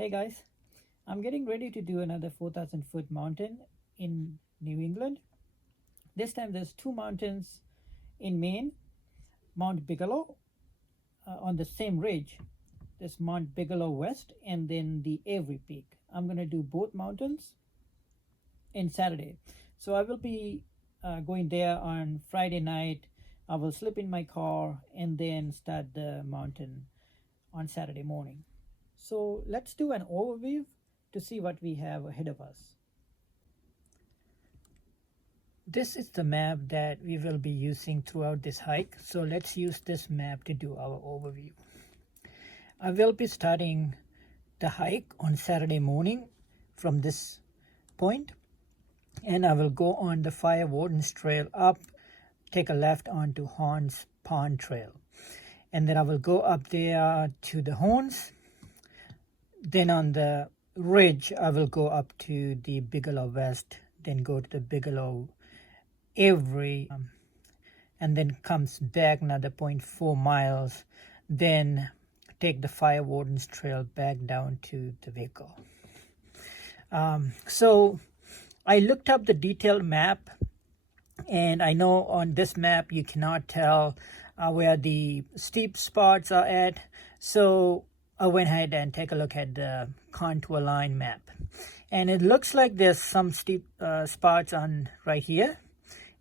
Hey guys, I'm getting ready to do another 4,000 foot mountain in New England. This time there's two mountains in Maine, Mount Bigelow on the same ridge. There's Mount Bigelow West and then the Avery Peak. I'm going to do both mountains in Saturday. So I will be going there on Friday night. I will sleep in my car and then start the mountain on Saturday morning. So let's do an overview to see what we have ahead of us. This is the map that we will be using throughout this hike. So let's use this map to do our overview. I will be starting the hike on Saturday morning from this point, and I will go on the Wardens trail up, take a left onto Horns Pond Trail, and then I will go up there to the Horns. Then on the ridge, I will go up to the Bigelow West, then go to the Bigelow Avery, and then comes back another 0.4 miles, then take the Wardens Trail back down to the vehicle. So I looked up the detailed map, and I know on this map you cannot tell where the steep spots are at. So I went ahead and take a look at the contour line map, and it looks like there's some steep spots on right here,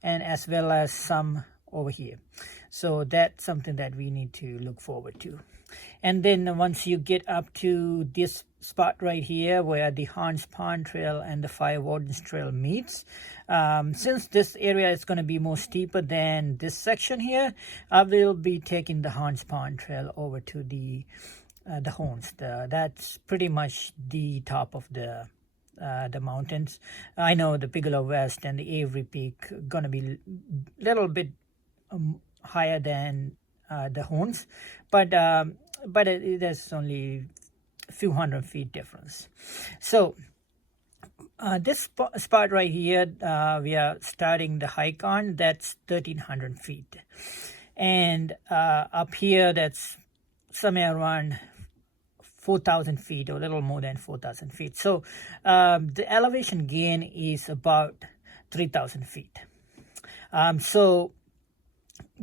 and as well as some over here. So that's something that we need to look forward to. And then once you get up to this spot right here where the Horns Pond Trail and the Wardens Trail meets, since this area is going to be more steeper than this section here, I will be taking the Horns Pond Trail over to the Horns. That's pretty much the top of the mountains. I know the Bigelow West and the Avery Peak gonna be a little bit higher than the Horns, but there's only a few hundred feet difference. So this spot right here, we are starting the hike on. That's 1,300 feet, and up here that's somewhere around 4,000 feet, or a little more than 4,000 feet. So the elevation gain is about 3,000 feet. So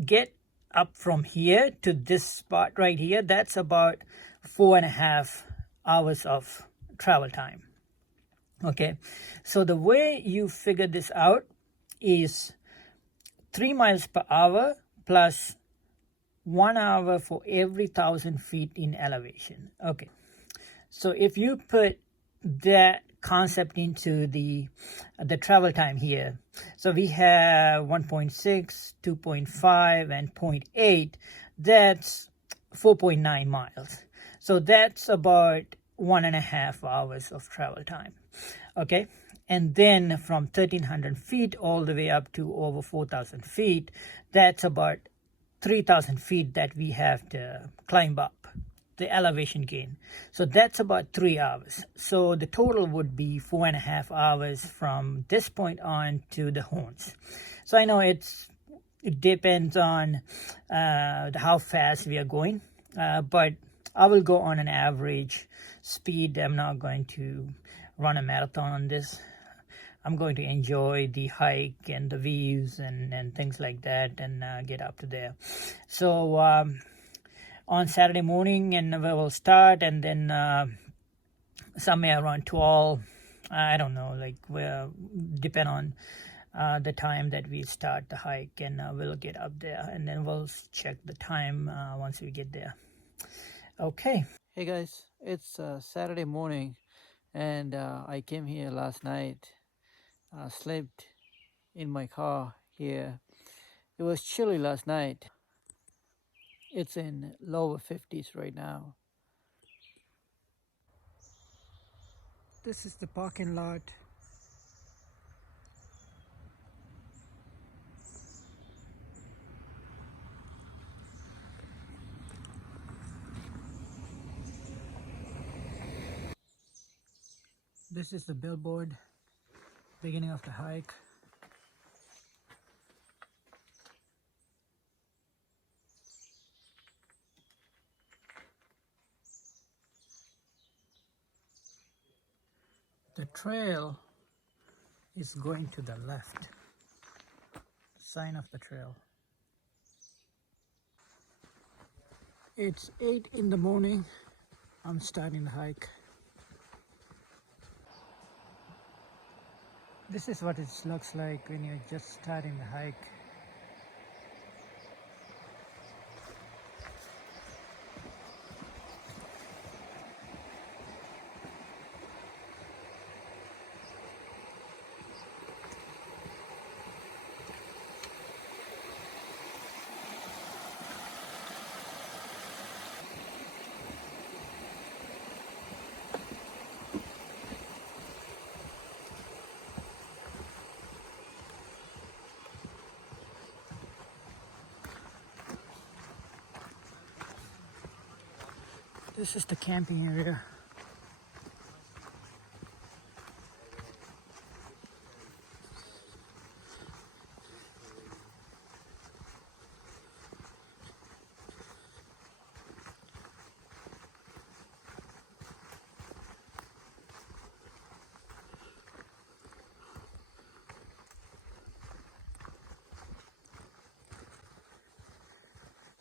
get up from here to this spot right here, that's about 4.5 hours of travel time. Okay, so the way you figure this out is 3 miles per hour plus 1 hour for every 1,000 feet in elevation. Okay, so if you put that concept into the travel time here, so we have 1.6, 2.5, and 0.8. That's 4.9 miles. So that's about 1.5 hours of travel time. Okay, and then from 1,300 feet all the way up to over 4,000 feet, that's about 3,000 feet that we have to climb up, the elevation gain. So that's about 3 hours. So the total would be 4.5 hours from this point on to the Horns. So I know it depends on how fast we are going, but I will go on an average speed. I'm not going to run a marathon on this. I'm going to enjoy the hike and the views and things like that, and get up to there. So on Saturday morning, and we will start, and then somewhere around 12, I don't know, like we'll depend on the time that we start the hike, and we'll get up there, and then we'll check the time once we get there. Okay. Hey guys, it's Saturday morning, and I came here last night. Slept in my car here. It was chilly last night. It's in lower 50s right now. This is the parking lot. This is the billboard, beginning of the hike. The trail is going to the left. Sign of the trail. It's 8 in the morning. I'm starting the hike. This is what it looks like when you're just starting the hike. This is the camping area.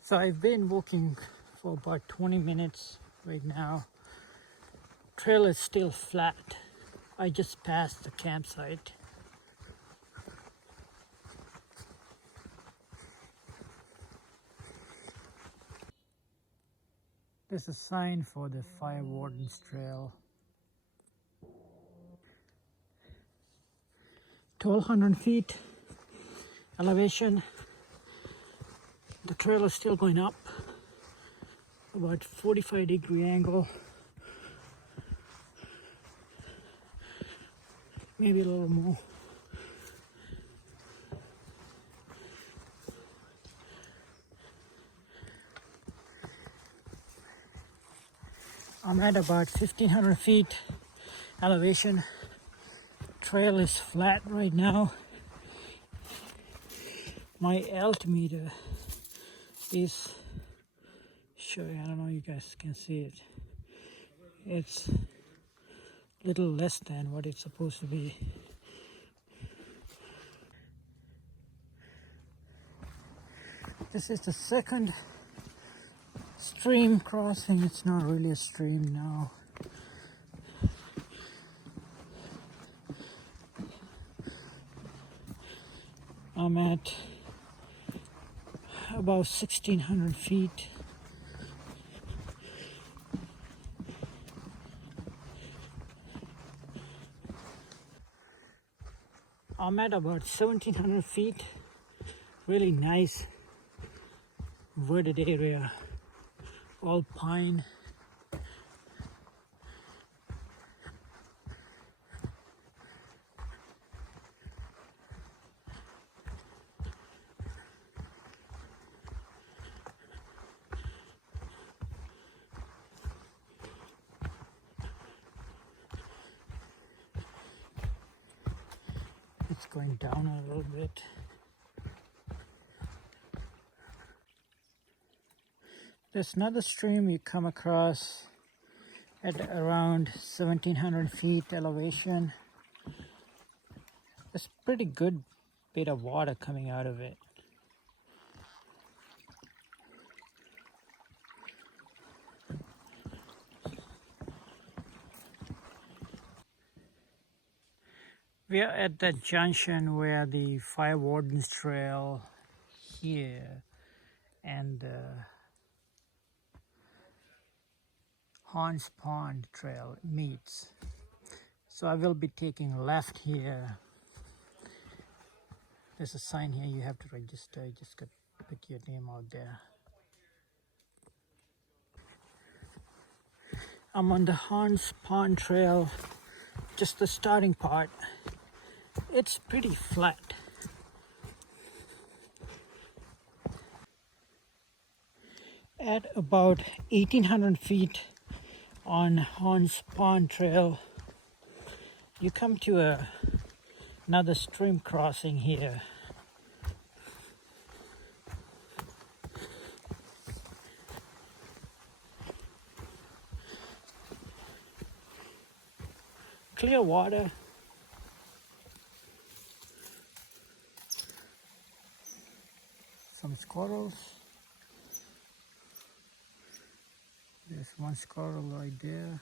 So I've been walking for about 20 minutes right now. Trail is still flat. I just passed the campsite. There's a sign for the Fire Wardens Trail. 1,200 feet elevation. The trail is still going up, about 45-degree angle. Maybe a little more. I'm at about 1,500 feet elevation. Trail is flat right now. My altimeter is showing, I don't know if you guys can see it. It's a little less than what it's supposed to be. This is the second stream crossing. It's not really a stream now. I'm at about 1,600 feet. I'm at about 1,700 feet. Really nice wooded area, all pine. It's going down a little bit. There's another stream you come across at around 1,700 feet elevation. There's a pretty good bit of water coming out of it. We are at the junction where the Fire Wardens Trail here and the Hans Pond Trail meets. So I will be taking left here. There's a sign here you have to register. You just got to put your name out there. I'm on the Hans Pond Trail, just the starting part. It's pretty flat. At about 1,800 feet on Hans Pond Trail, you come to another stream crossing here. Clear water. Some squirrels. There's one squirrel right there.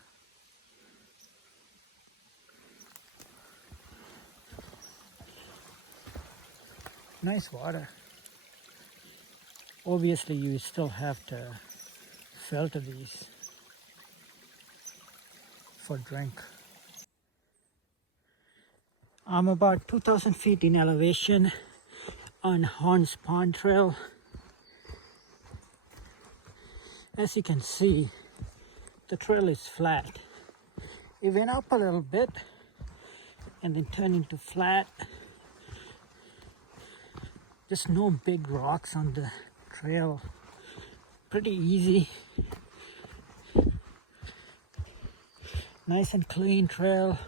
Nice water. Obviously, you still have to filter these for drink. I'm about 2,000 feet in elevation on Horns Pond Trail. As you can see, the trail is flat. It went up a little bit and then turned into flat. There's no big rocks on the trail. Pretty easy. Nice and clean trail.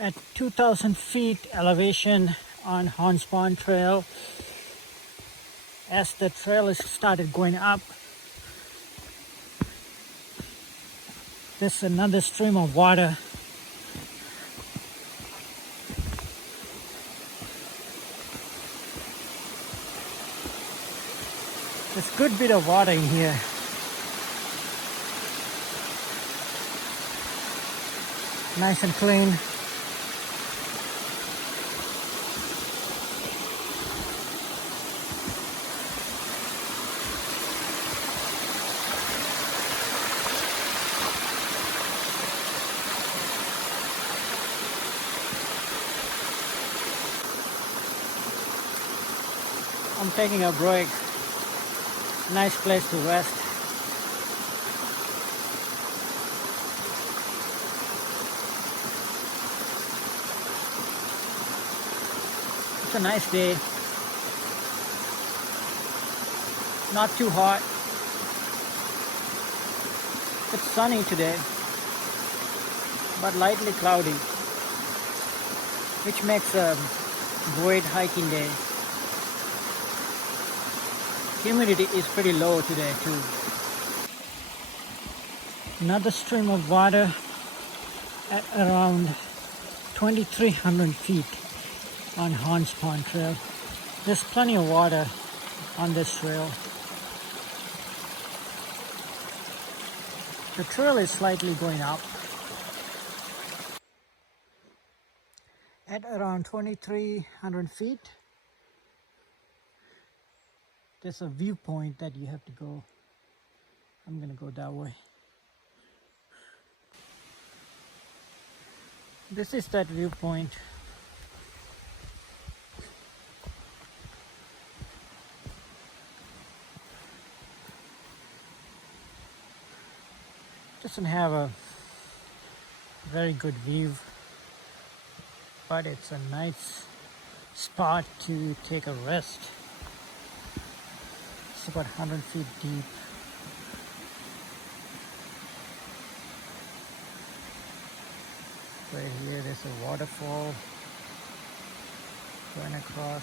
At 2,000 feet elevation on Horns Pond Trail, as the trail is started going up, there's another stream of water. There's a good bit of water in here. Nice and clean. I'm taking a break. Nice place to rest. It's a nice day. Not too hot. It's sunny today, but lightly cloudy, which makes a great hiking day. Humidity is pretty low today too. Another stream of water at around 2,300 feet on Horns Pond Trail. There's plenty of water on this trail. The trail is slightly going up. At around 2,300 feet, there's a viewpoint that you have to go. I'm gonna go that way. This is that viewpoint. Doesn't have a very good view, but it's a nice spot to take a rest. It's about 100 feet deep. Right here, there's a waterfall going across.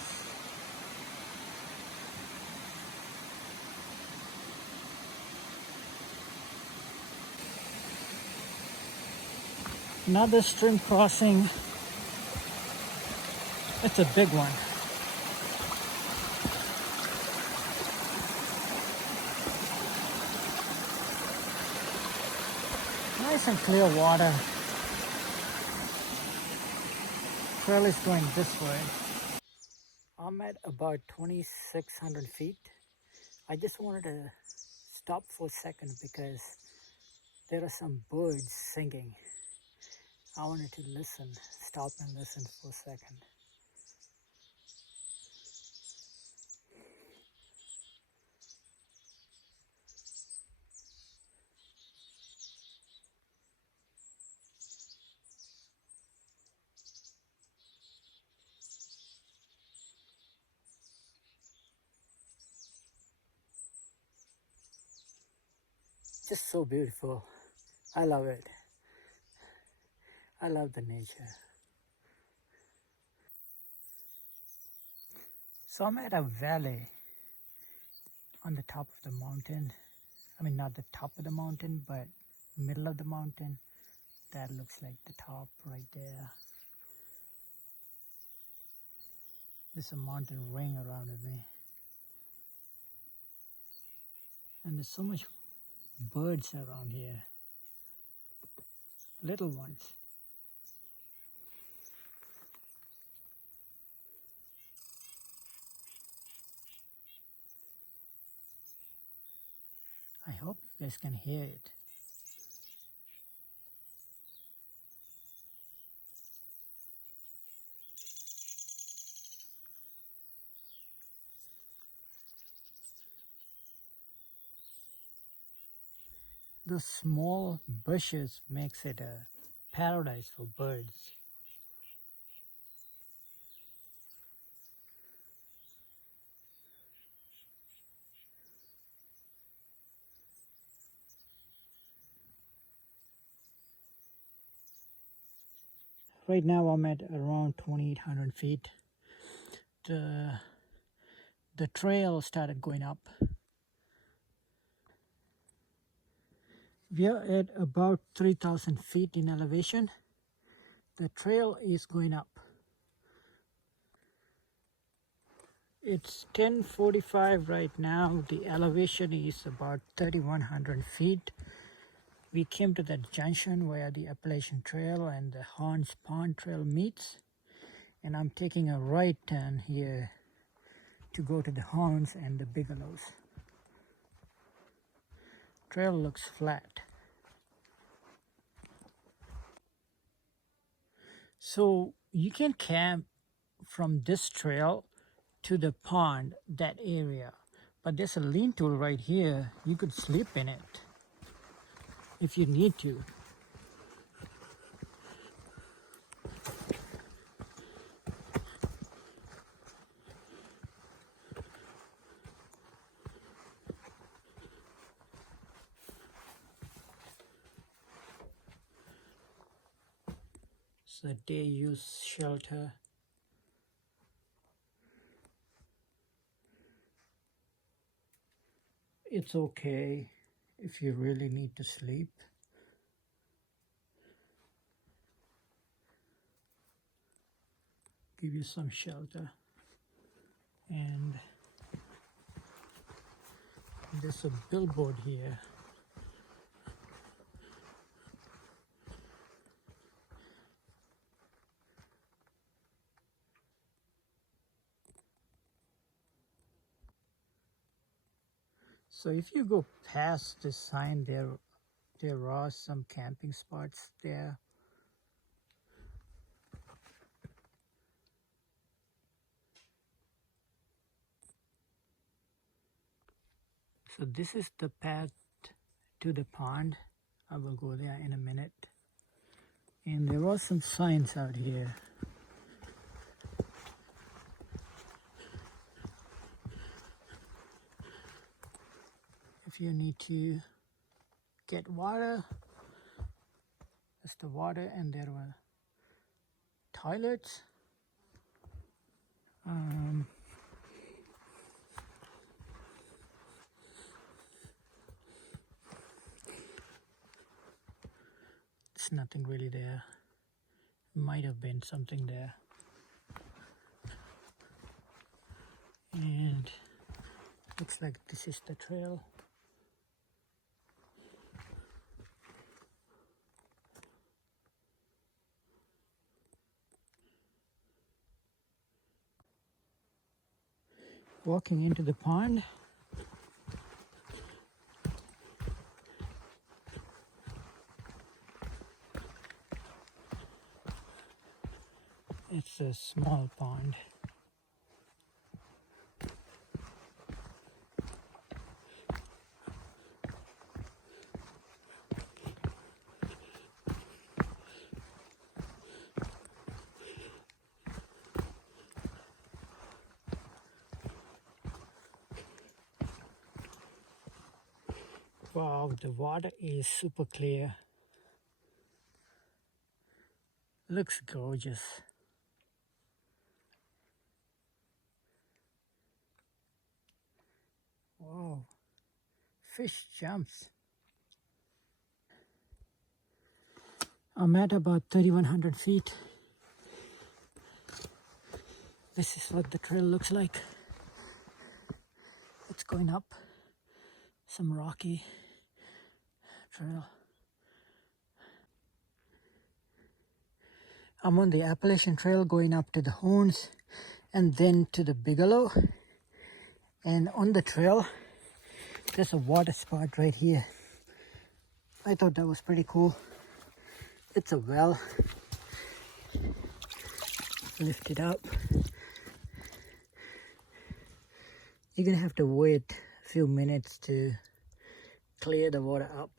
Another stream crossing. It's a big one. Nice and clear water. Trail is going this way. I'm at about 2,600 feet. I just wanted to stop for a second because there are some birds singing. I wanted to listen, stop and listen for a second. Just so beautiful. I love it. I love the nature. So I'm at a valley on the top of the mountain. I mean, not the top of the mountain, but middle of the mountain. That looks like the top right there. There's a mountain ring around me. And there's so much birds around here. Little ones. I hope you guys can hear it. Those small bushes makes it a paradise for birds. Right now I'm at around 2,800 feet. The trail started going up. We are at about 3,000 feet in elevation. The trail is going up. It's 10:45 right now. The elevation is about 3,100 feet. We came to that junction where the Appalachian Trail and the Horns Pond Trail meets. And I'm taking a right turn here to go to the Horns and the Bigelows. Trail looks flat. So you can camp from this trail to the pond, that area. But there's a lean-to right here. You could sleep in it if you need to. It's a day use shelter. It's okay if you really need to sleep. Give you some shelter. And there's a billboard here. So if you go past the sign, there are some camping spots there. So this is the path to the pond. I will go there in a minute. And there are some signs out here. If you need to get water, that's the water, and there were toilets. There's nothing really there. Might have been something there. And looks like this is the trail. Walking into the pond. It's a small pond. Wow, the water is super clear. Looks gorgeous. Wow, fish jumps. I'm at about 3,100 feet. This is what the trail looks like. It's going up some rocky trail. I'm on the Appalachian Trail going up to the Horns and then to the Bigelow. And on the trail, there's a water spot right here. I thought that was pretty cool. It's a well. Lift it up. You're gonna have to wait a few minutes to clear the water up.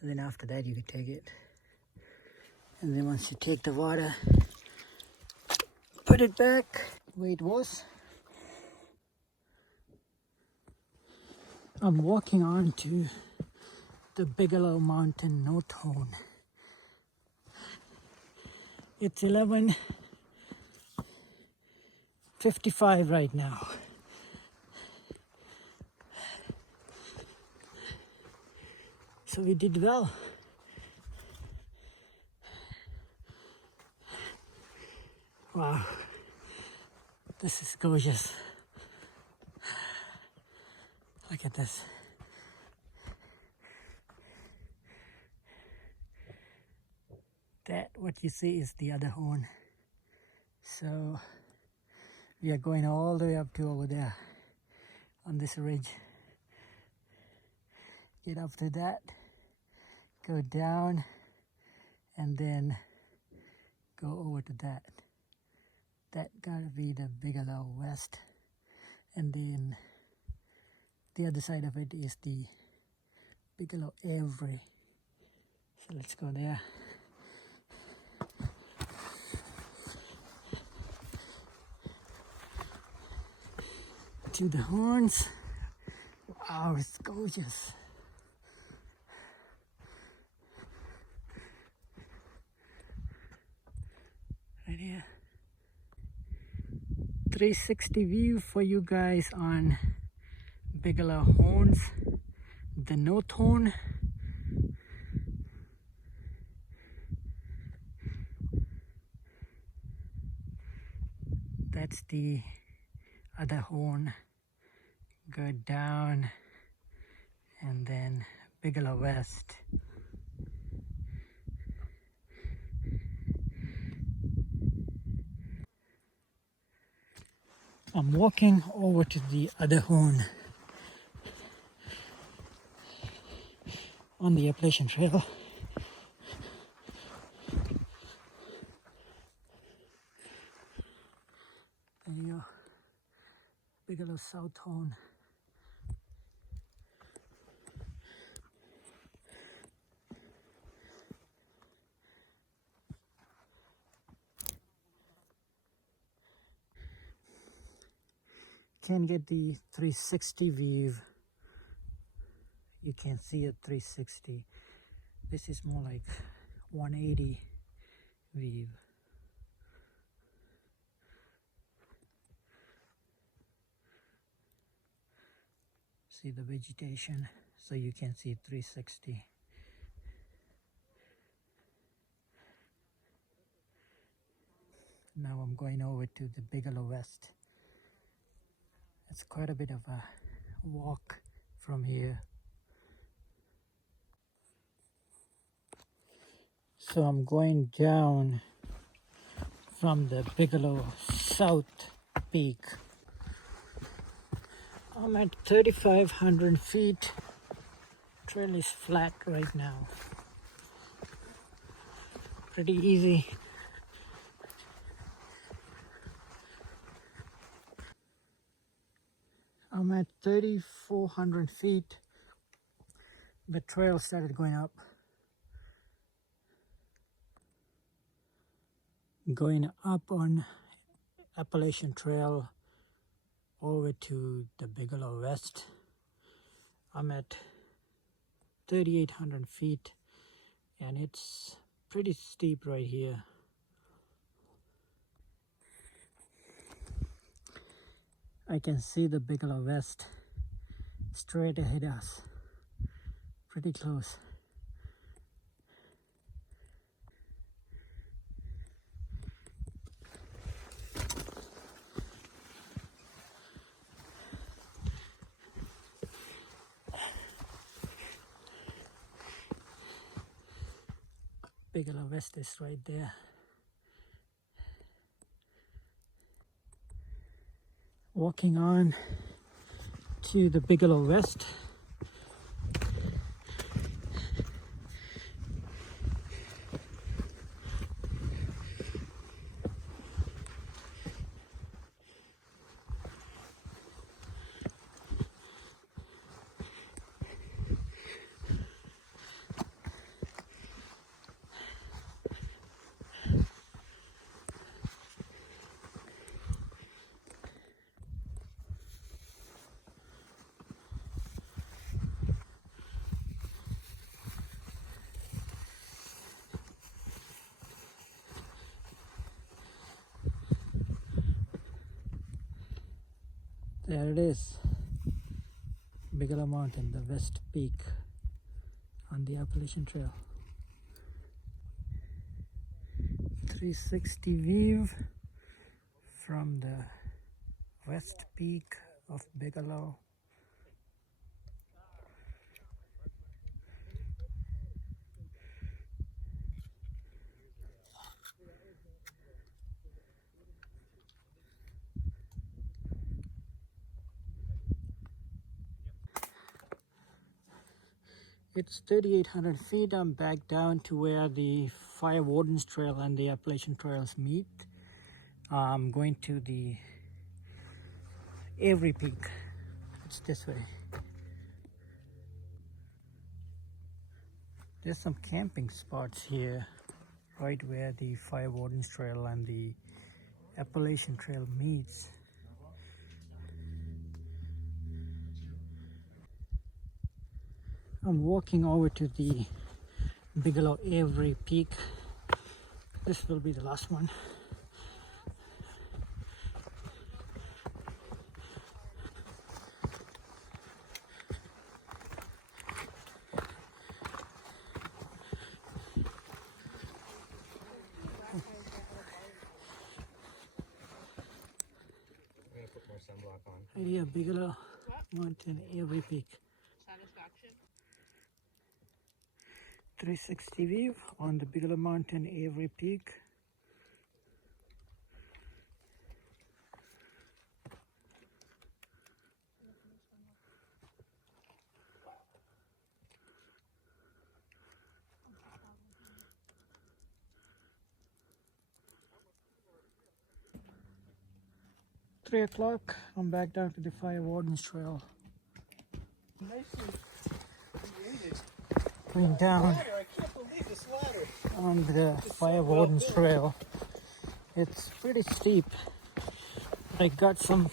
And then after that you can take it. And then once you take the water, put it back where it was. I'm walking on to the Bigelow Mountain North Horn. It's 11:55 right now. So we did well. Wow, this is gorgeous. Look at this. That, what you see, is the other horn. So we are going all the way up to over there on this ridge. Get up to that, go down, and then go over to that. That gotta be the Bigelow West. And then the other side of it is the Bigelow Avery. So let's go there. To the Horns. Wow, it's gorgeous. Right here. 360 view for you guys on Bigelow Horns. The North Horn. That's the other horn. Go down and then Bigelow West. I'm walking over to the other horn on the Appalachian Trail. There you go, Bigelow South Horn. Can't get the 360 view. You can see a 360. This is more like 180 view. See the vegetation, so you can see 360. Now I'm going over to the Bigelow West. It's quite a bit of a walk from here. So I'm going down from the Bigelow South Peak. I'm at 3,500 feet. Trail is flat right now. Pretty easy. I'm at 3,400 feet. The trail started going up. Going up on Appalachian Trail over to the Bigelow West. I'm at 3,800 feet and it's pretty steep right here. I can see the Bigelow West straight ahead of us, pretty close. Bigelow West is right there. Walking on to the Bigelow West. There it is, Bigelow Mountain, the West Peak on the Appalachian Trail. 360 view from the West Peak of Bigelow. It's 3,800 feet. I'm back down to where the Wardens Trail and the Appalachian Trails meet. I'm going to the Avery Peak. It's this way. There's some camping spots here, right where the Wardens Trail and the Appalachian Trail meets. I'm walking over to the Bigelow Avery Peak. This will be the last one. I'm gonna put more sunblock on. Right here, Bigelow Mountain, Avery Peak. Satisfaction. 360 view on the Bigelow Mountain, Avery Peak. Three o'clock, I'm back down to the Wardens Trail. Going down on the Wardens Trail. It's pretty steep. I got some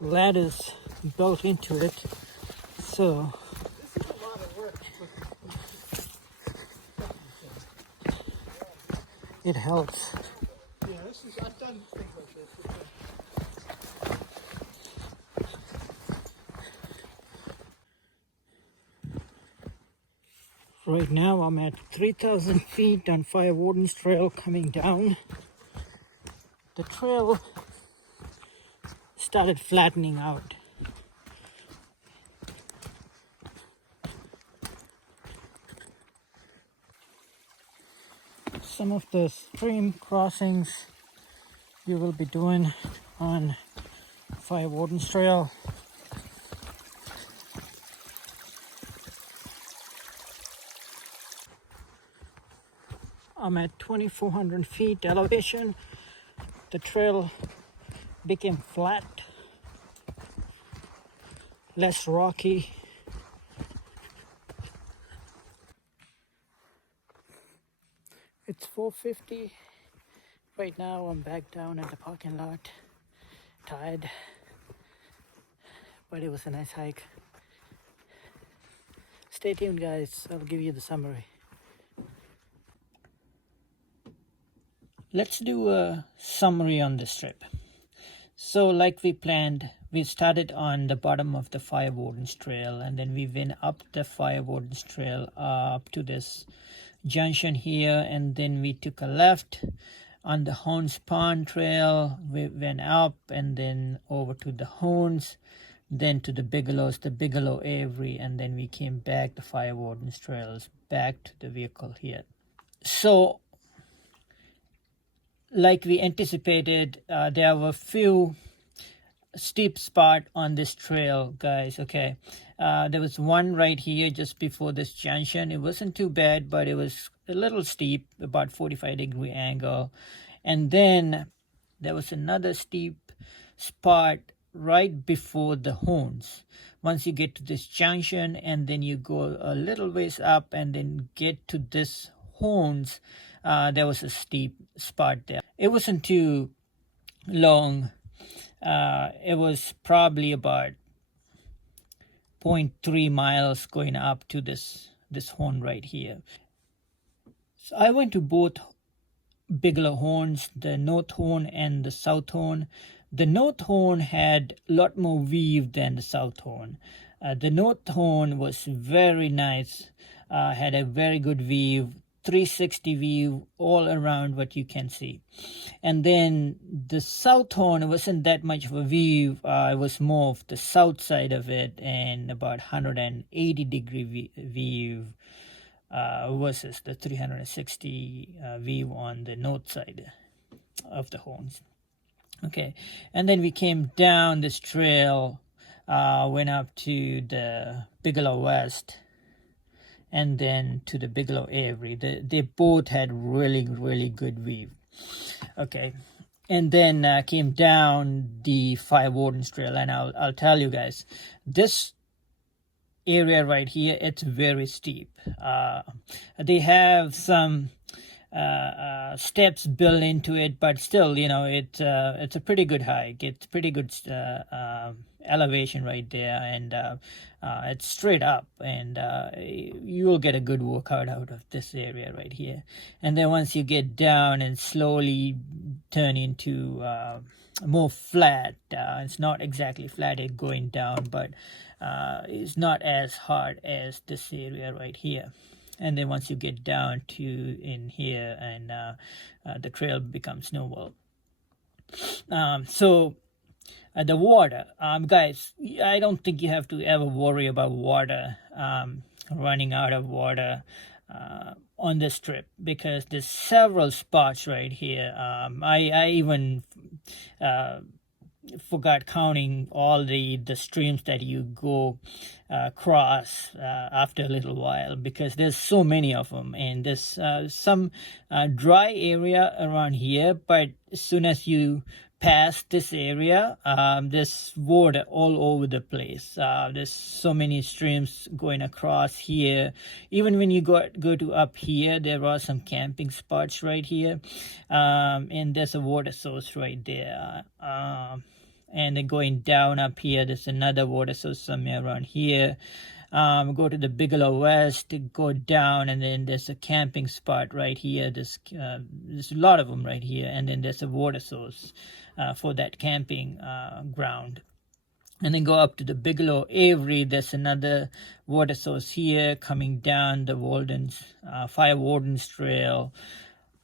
ladders built into it, so This is a lot of work. it helps. Yeah, I've done things like this. Right now I'm at 3,000 feet on Wardens Trail coming down. The trail started flattening out. Some of the stream crossings you will be doing on Wardens Trail. I'm at 2,400 feet elevation. The trail became flat, less rocky. It's 4:50. Right now I'm back down at the parking lot, tired, but it was a nice hike. Stay tuned, guys. I'll give you the summary. Let's do a summary on this trip. So like we planned, we started on the bottom of the Fire Wardens Trail, and then we went up the Fire Wardens Trail up to this junction here, and then we took a left on the Horns Pond Trail. We went up and then over to the Horns, then to the Bigelows, the Bigelow Avery, and then we came back the Fire Wardens Trails back to the vehicle here. So like we anticipated, there were few steep spot on this trail, guys. Okay, there was one right here just before this junction. It wasn't too bad, but it was a little steep, about 45-degree angle. And then there was another steep spot right before the Horns. Once you get to this junction, and then you go a little ways up and then get to this Horns, there was a steep spot there. It wasn't too long. It was probably about 0.3 miles going up to this horn right here. So I went to both Bigelow horns, the North Horn and the South Horn. The North Horn had a lot more weave than the South Horn. The North Horn was very nice, had a very good weave, 360 view all around what you can see. And then the South Horn wasn't that much of a view. It was more of the south side of it, and about 180-degree view versus the 360 view on the north side of the Horns. Okay, and then we came down this trail, went up to the Bigelow West, and then to the Bigelow Avery. They both had really, really good view. Okay, and then came down the Fire Wardens Trail, and I'll tell you guys, this area right here, it's very steep. They have some steps built into it, but still, you know, it's a pretty good hike. It's pretty good elevation right there, and it's straight up, and you will get a good workout out of this area right here. And then once you get down and slowly turn into more flat, it's not exactly flat, it's going down, but it's not as hard as this area right here. And then once you get down to in here, and the trail becomes snowball. So the water, guys, I don't think you have to ever worry about water, running out of water on this trip, because there's several spots right here. I even forgot counting all the streams that you go cross after a little while, because there's so many of them, and there's some dry area around here, but as soon as you pass this area, there's water all over the place. There's so many streams going across here. Even when you go to up here, there are some camping spots right here, and there's a water source right there. And then going down up here, there's another water source somewhere around here. Go to the Bigelow West, go down, and then there's a camping spot right here. There's a lot of them right here, and then there's a water source for that camping ground. And then go up to the Bigelow Avery. There's another water source here coming down the Wardens, Fire Wardens Trail.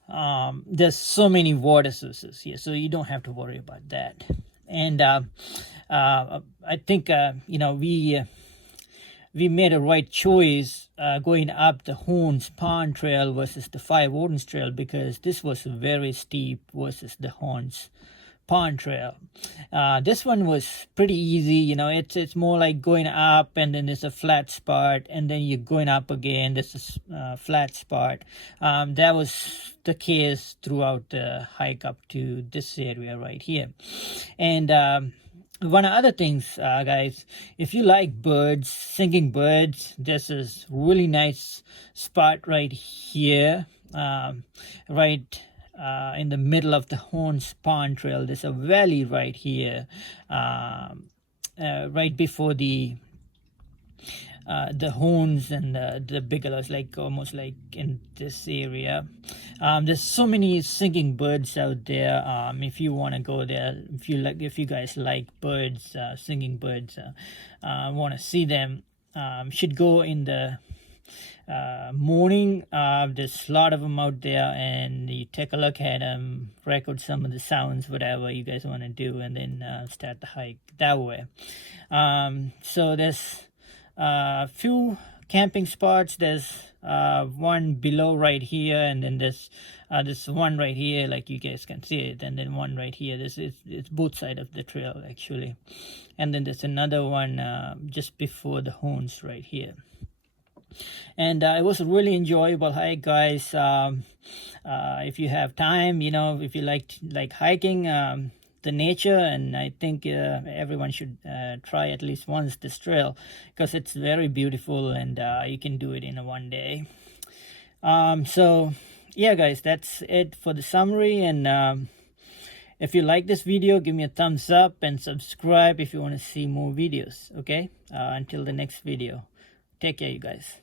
There's so many water sources here, so you don't have to worry about that. And I think we made a right choice going up the Horns Pond Trail versus the Fire Wardens Trail, because this was very steep versus the Horns Pond Trail. This one was pretty easy. You know, it's more like going up, and then there's a flat spot, and then you're going up again, there's a flat spot. That was the case throughout the hike up to this area right here. And one of the other things, guys, if you like birds, singing birds, this is really nice spot right here, right in the middle of the Horns Pond Trail. There's a valley right here, right before the the horns and the bigelows, like almost like in this area. There's so many singing birds out there. If you want to go there, if you guys like birds, singing birds, want to see them, should go in the morning. There's a lot of them out there, and you take a look at them, record some of the sounds, whatever you guys want to do, and then start the hike that way. So there's a few camping spots. There's one below right here, and then there's one right here, like you guys can see it, and then one right here. It's both sides of the trail actually, and then there's another one just before the horns right here. And it was a really enjoyable hike, guys. If you have time, if you like hiking, the nature, and I think everyone should try at least once this trail, because it's very beautiful, and you can do it in a one day. So yeah, guys, that's it for the summary. And if you like this video, give me a thumbs up and subscribe if you want to see more videos. Okay, until the next video, take care, you guys.